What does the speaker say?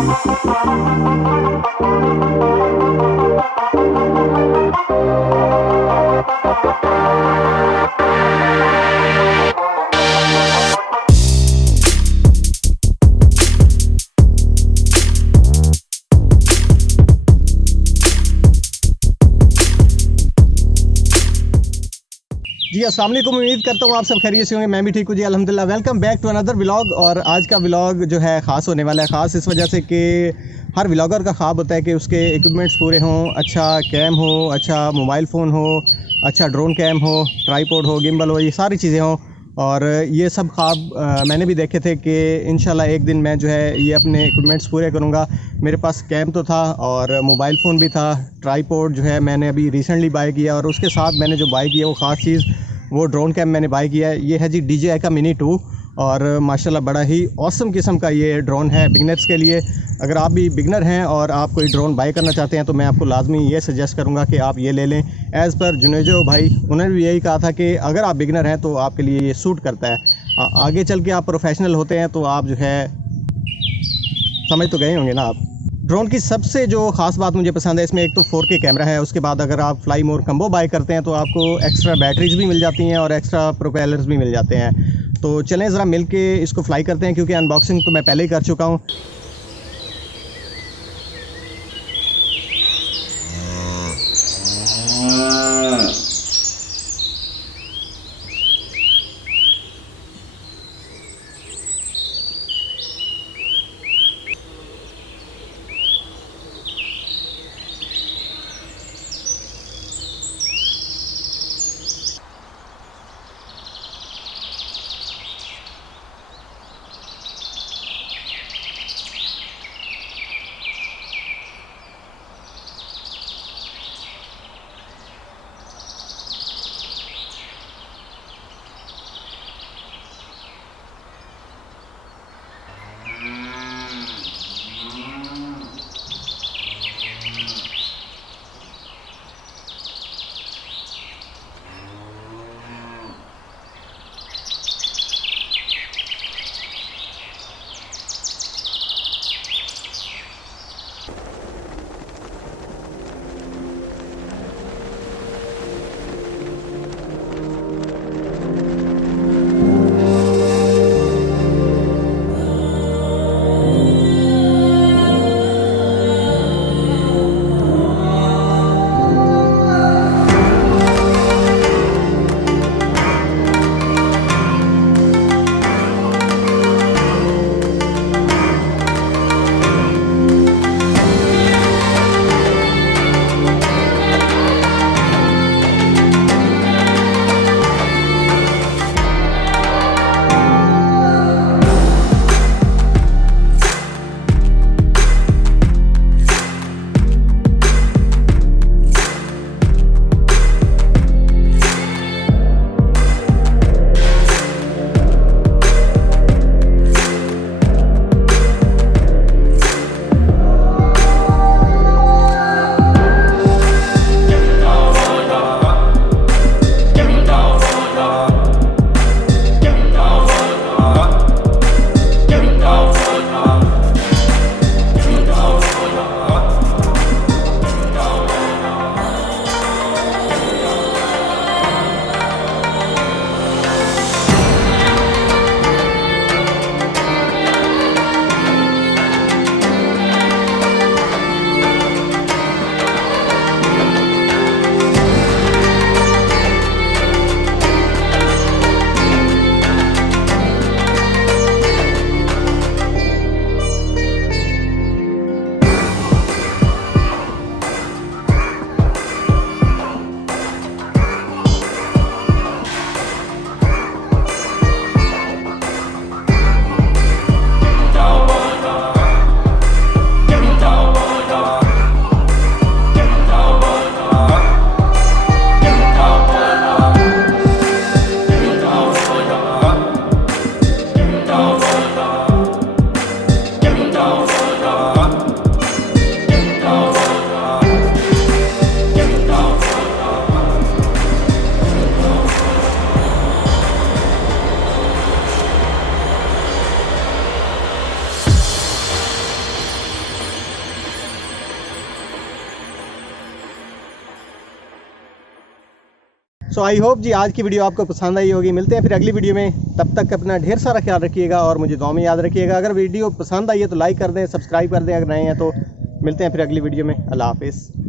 जी अस्सलाम वालेकुम। उम्मीद करता हूँ आप सब खैरियत से होंगे। मैं भी ठीक हूँ जी, अल्हम्दुलिल्लाह। Welcome back to another vlog. और आज का व्लॉग जो है ख़ास होने वाला है। ख़ास इस वजह से कि हर व्लॉगर का ख्वाब होता है कि उसके इक्विपमेंट्स पूरे हों, अच्छा कैम हो, अच्छा मोबाइल फ़ोन हो, अच्छा ड्रोन कैम हो, ट्राईपॉड हो, गिम्बल हो, ये सारी चीज़ें हों। और ये सब ख्वाब मैंने भी देखे थे कि इंशाल्लाह एक दिन मैं जो है ये अपने इक्विपमेंट्स पूरे करूँगा। मेरे पास कैम तो था और मोबाइल फ़ोन भी था। ट्राईपॉड जो है मैंने अभी रिसेंटली बाय किया, और उसके साथ मैंने जो बाय किया वो ख़ास चीज़ वो ड्रोन कैम मैंने बाय किया है। ये है जी DJI का मिनी 2, और माशाल्लाह बड़ा ही ऑसम किस्म का ये ड्रोन है बिगनर्स के लिए। अगर आप भी बिगनर हैं और आप कोई ड्रोन बाय करना चाहते हैं तो मैं आपको लाजमी ये सजेस्ट करूंगा कि आप ये ले लें। एज़ पर जुनेजो भाई, उन्होंने भी यही कहा था कि अगर आप बिगनर हैं तो आपके लिए ये सूट करता है। आगे चल के आप प्रोफेशनल होते हैं तो आप जो है समझ तो गए होंगे ना आप। ड्रोन की सबसे जो ख़ास बात मुझे पसंद है, इसमें एक तो 4K कैमरा है। उसके बाद अगर आप फ्लाई मोर कम्बो बाय करते हैं तो आपको एक्स्ट्रा बैटरीज भी मिल जाती हैं और एक्स्ट्रा प्रोपेलर्स भी मिल जाते हैं। तो चलें ज़रा मिल के इसको फ्लाई करते हैं, क्योंकि अनबॉक्सिंग तो मैं पहले ही कर चुका हूँ। सो आई होप जी आज की वीडियो आपको पसंद आई होगी। मिलते हैं फिर अगली वीडियो में, तब तक अपना ढेर सारा ख्याल रखिएगा और मुझे दुआ में याद रखिएगा। अगर वीडियो पसंद आई है तो लाइक कर दें, सब्सक्राइब कर दें अगर नए हैं तो। मिलते हैं फिर अगली वीडियो में। अल्लाह हाफिज़।